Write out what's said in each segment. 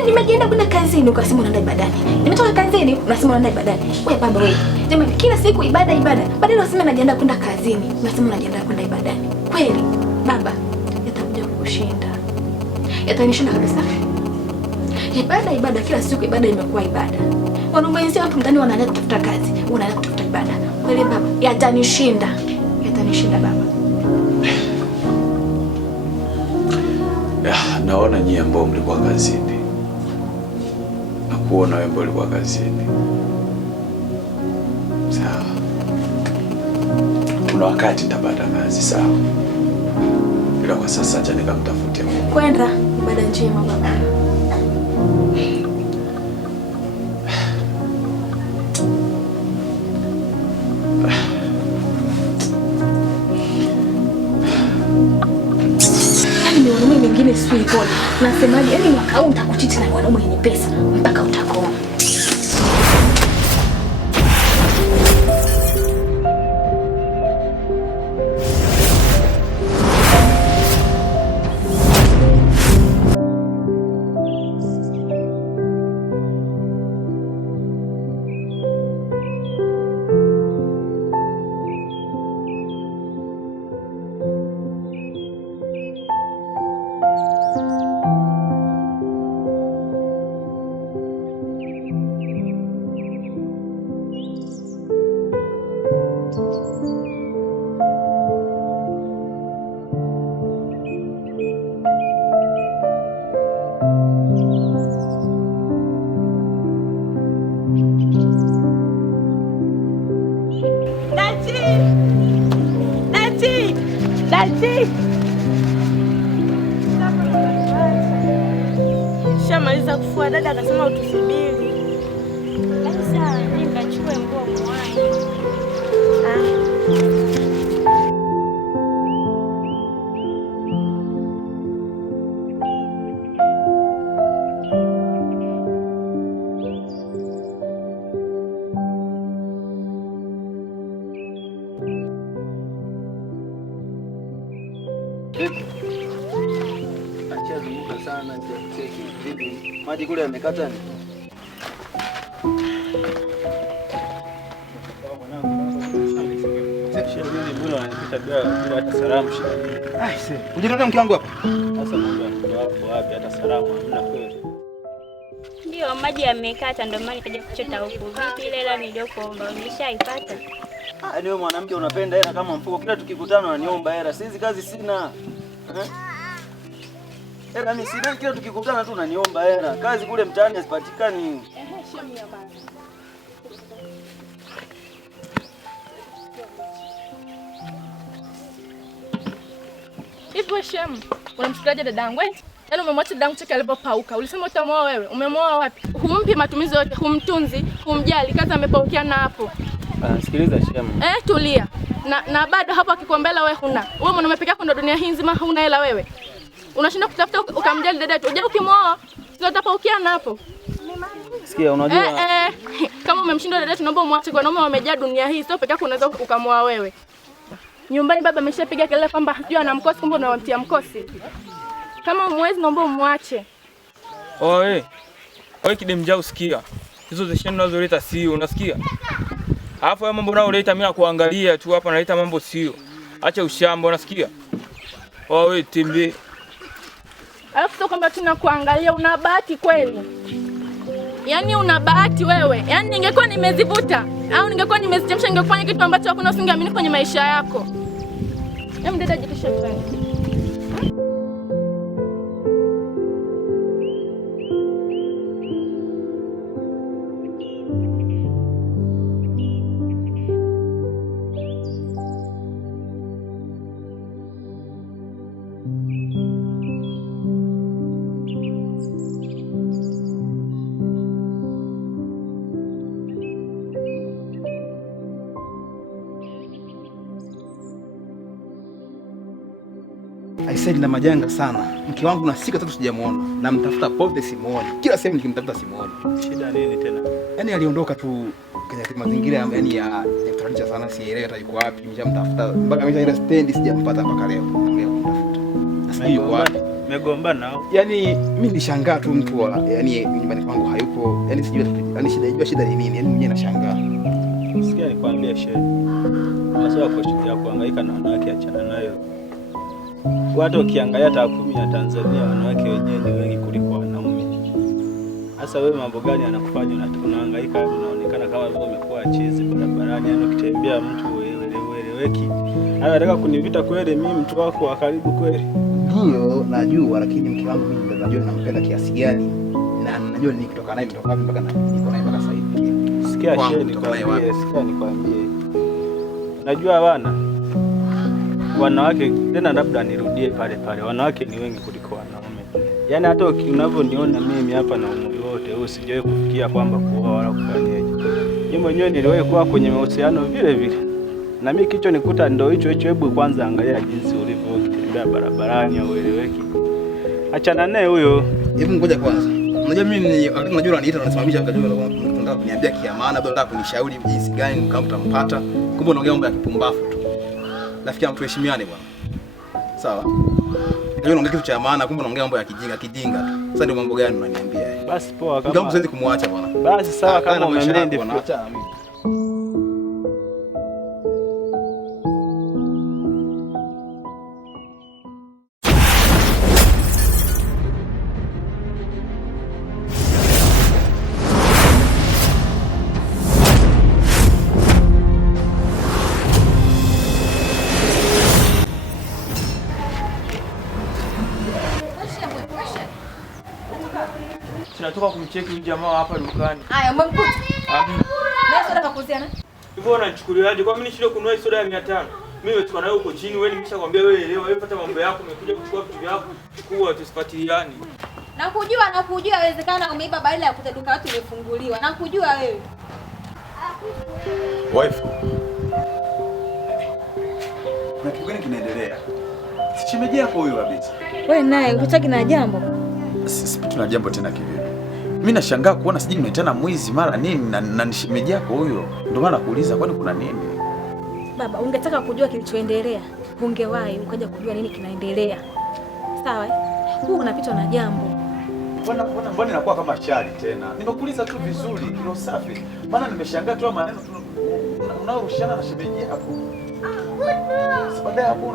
Yaani nimejienda kwenda kazini ukasema unaenda ibadani. Nimetoka kazini unasema unaenda ibadani. Wewe baba wewe. Jamani kila siku ibada. Badala useme najiandaa kwenda kazini, unasema unajiandaa kwenda ibadani. Kweli baba, yatakuja kukushinda. Yatanishinda kabisa. Ibada kila siku ibada imekuwa ibada. Wanaume wenzao hapo mtani wanaanza kutafuta kazi, wanaanza kutafuta ibada. Kweli baba, yatanishinda. Yatanishinda baba. Naona nyie ambao mlikuwa kazini na kuona wewe ambao ulikuwa kazini. Sawa. Kuna wakati nitapata kazi sawa. Ila kwa sasa acha nikamtafute Mungu. Kwenda ibada njema baba. Mimi sio pole. Nasemaje? Yaani mwaka huu nitakuchiti na mwanaume mwenye pesa mpaka utakoma. Shamaliza kufua dada akasema utusubiri. Sasa nikachukua nguo mwani. Sana cheki vipi maji kule yamekata ni mke wangu hapa. Sasa mambo hapo wapi hata salamu hamna kweli. Ndio maji yamekata ndio maana nikaja kuchota huko. Vipi ile hela niliyokuomba umeshaipata? Yaani wewe mwanamke unapenda hela kama mfuko, kila tukikutana unaniomba hela. Sisi kazi sina. Hela mimi sina, kila tukikutana tu unaniomba hela. Kazi kule mtaani hasipatikani. Hivi Shem, unamsikiaje dadangu? Yaani umemwacha dadangu cheke alipopauka. Ulisema utamuoa wewe. Umemuoa wapi? Humpi matumizi yote, humtunzi, humjali, kaza amepaukia na hapo. Sikiliza Shem. Tulia. Na bado hapo akikuombela wewe huna. Wewe mwanaume peke yako ndo dunia hii nzima huna hela wewe. Unashinda kutafuta ukamjali dada yetu. Unajua ukimwoa sio utapaukia na hapo. Sikia unajua. Kama umemshinda dada yetu naomba umwache, kwa wanaume wamejaa dunia hii, sio peke yako unaweza ukamwoa wewe. Nyumbani baba ameshapiga kelele kwamba sio anamkosi, kumbe unamtia mkosi. Kama umwezi naomba umwache. Oe kidemjao usikia. Hizo zesheni unazoleta sio, unasikia? Alafu ya mambo unaoleta mimi nakuangalia tu hapa, naleta mambo sio. Acha ushamba, unasikia? Oe tembe. Alafu sio kwamba tunakuangalia, una bahati kweli. Yaani una bahati wewe. Yaani ningekuwa nimezivuta au ningekuwa nimezichemsha ningekufanya kitu ambacho hakuna usingeamini kwenye maisha yako. Dada jitisha sana. Aisee na majanga sana. Mke wangu na siku 3 sijamuona. Namtafuta pote simuoni. Kila sehemu nikimtafuta simuoni. Shida nini tena? Yaani aliondoka tu kwenye mazingira yaani ya kutaranisha sana, sielewi hata yuko wapi. Nimeshamtafuta mpaka ameshaenda stendi sijampata mpaka leo. Leo kumtafuta. Na sijui yuko wapi. Mmegombana au? Yaani mimi nilishangaa tu mtu wa yaani nyumbani kwangu hayupo. Yaani sijui yaani shida ni nini? Yaani mwenyewe nashangaa. Sikia nikwambia shehe. Masuala ya kuhangaika na wanawake achana nayo. Hata ukiangalia takwimu ya Tanzania wanawake wenyewe ni wengi kuliko wanaume. Sasa wewe mambo gani anakufanya unahangaika unaonekana kama vile umekuwa chizi barabarani, yaani ukitembea mtu ueleweki. Anataka kunivita kweli mimi mtu wako wa karibu kweli? Ndio, najua lakini mke wangu mimi najua nampenda kiasi gani. Na najua ni kutoka naye mpaka niko naye mpaka sasa hivi. Sikia shehe nikwambie. Najua wanawake tena, labda nirudie pale pale, wanawake ni wengi kuliko wanaume. Yaani hata unavyoniona mimi hapa na umri wote huu sijawahi kufikia kwamba kuoa wala kufanyaje. Mimi mwenyewe niliwahi kuwa kwenye mahusiano vile vile. Na mimi kicho nikuta ndio hicho. Hebu kwanza angalia jinsi ulivyotembea barabarani au ueleweki. Achana naye huyo. Hebu ngoja kwanza. Unajua mimi unajua unaniita unasimamisha unataka kuniambia kia maana, labda unataka kunishauri jinsi gani mtampata. Kumbe unaongea mambo ya kipumbavu tu. Rafiki yangu tuheshimiane bwana. Sawa? Ndio unaongea kitu cha maana, kumbe unaongea mambo ya kijinga tu. Sasa ndio mambo gani unaniambia? Basi poa kama. Ndio siwezi kumwacha bwana. Basi sawa kama umemendi acha mimi. Tunatoka kumcheki huyu jamaa hapa dukani. Haya, umemkuta? Amina. Na soda kakuziana? Hivyo unanichukuliaje? Kwa mimi nishinde kununua soda ya 500. Mimi nimetoka nayo huko chini, wewe nimeshakwambia wewe elewa, wewe pata mambo yako, umekuja kuchukua vitu vyako, chukua tusifuatiliane. Nakujua inawezekana umeiba badala ya kuta duka watu limefunguliwa. Nakujua wewe. Wife. Kuna kitu gani kinaendelea? Si shemeji yako huyo kabisa. Wewe naye unataka na jambo? Sisi tuna jambo tena kivipi? Mimi nashangaa kuona sijui nimetana mwizi mara nini na ni shemeji yako huyo. Ndio maana nakuuliza kwani kuna nini? Baba, ungetaka kujua kilichoendelea, ungewahi ukaja kujua nini kinaendelea. Sawa? Huu unapitwa na jambo. Mbona inakuwa kama shari tena? Nimekuuliza tu vizuri, kilo safi. Maana nimeshangaa tu maneno unaorushana na shemeji yako. Baadaye hapo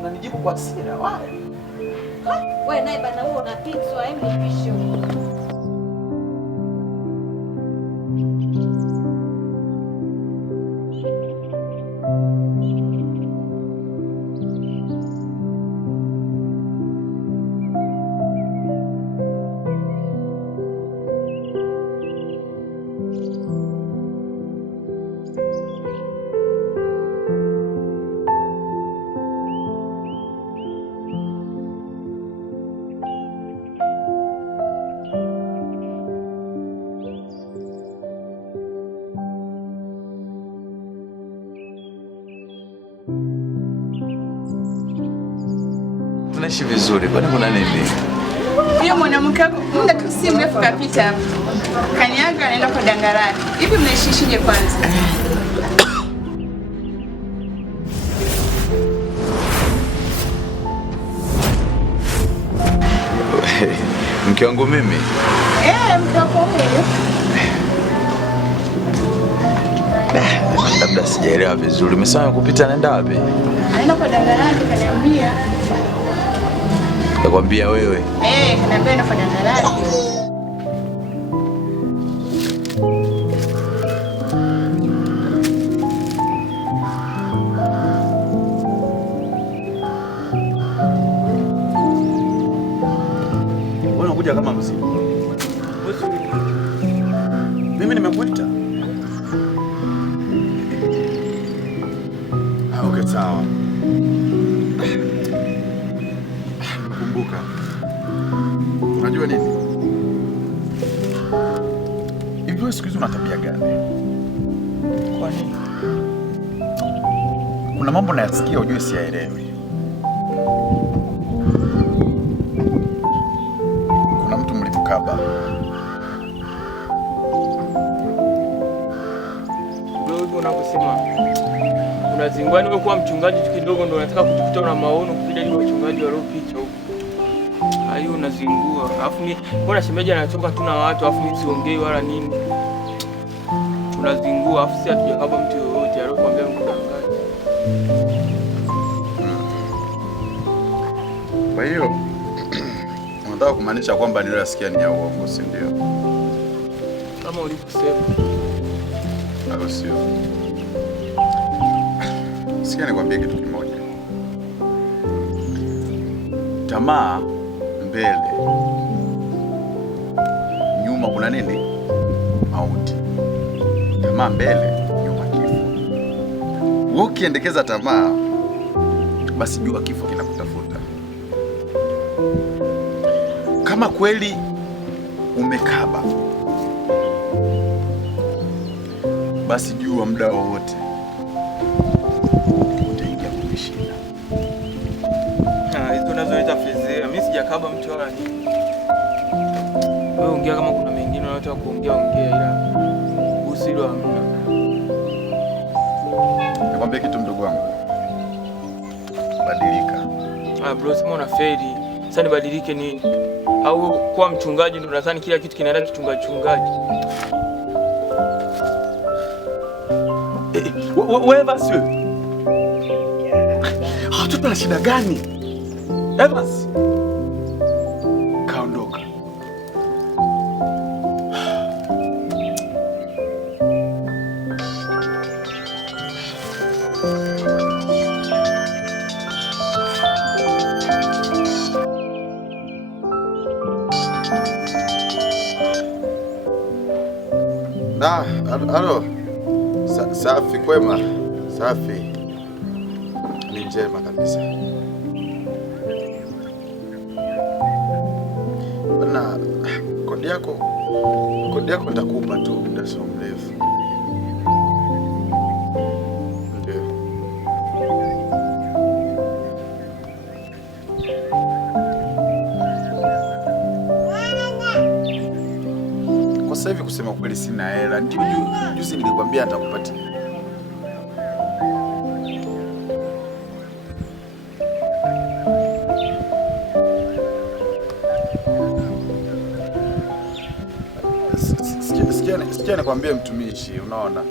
unanijibu kwa hasira. Wewe naye bana huo unapitwa, hebu nipishe. Tunaishi vizuri, kwani kuna nini? Huyo mwanamke wako muda tu si mrefu kapita hapo. Kanyaga anaenda kwa dangarani. Hivi mnaishishije kwanza? Mke wangu mimi? Mke wako huyo. Labda sijaelewa vizuri. Umesema kupita anaenda wapi? Anaenda kwa dangarani kaniambia. Nakwambia wewe. Kaniambia anaenda kwa dangarani. Mbona unakuja kama mzimu? Mimi nimekuita. Okay, sawa. Nakumbuka. Unajua nini? Hivi wewe siku hizi una tabia gani? Kwa nini? Kuna mambo nayasikia ujue siyaelewi. Kuna mtu mlimkaba. Wewe hivyo unavyosema unazingwani wewe kuwa mchungaji tu kidogo ndio unataka kujikuta na maono kupiga ile wachungaji waliopita huko. Hayo unazingua. Alafu mimi mbona shemeji anachoka tu na watu, alafu mimi siongei wala nini. Unazingua, alafu si hatujakaba mtu yoyote aliyokuambia mkudanganya. Kwa hiyo unataka kumaanisha kwamba niliyosikia ni ya uongo, si ndio? Kama ulivyosema. Au sio? Sikia nikwambie kitu kimoja. Tamaa mbele, nyuma kuna nini? Mauti. Tamaa mbele, nyuma kifo. Wewe ukiendekeza tamaa, basi jua kifo kinakutafuta. Kama kweli umekaba, basi jua muda wowote utaingia kwenye shida. Hizo unazoita fezea, mimi sijakaba mtu wala nini. Wewe ongea kama kuna mengine unataka kuongea, ila usilo hamna. Nikwambie kitu mdogo wangu. Badilika. Bro, sema unafeli. Sasa nibadilike nini? Au kuwa mchungaji ndio nadhani kila kitu kinaenda kichungaji. Wewe basi wewe. Hatupo na shida gani? Evans. Kaondoka. Halo. Safi kwema. Safi. Ni njema kabisa. Bana, kodi yako nitakupa tu muda sio mrefu. Ndio. Kwa sasa hivi kusema kweli sina hela. Juzi nilikwambia nitakupatia. Sikia nikwambie mtumishi, unaona?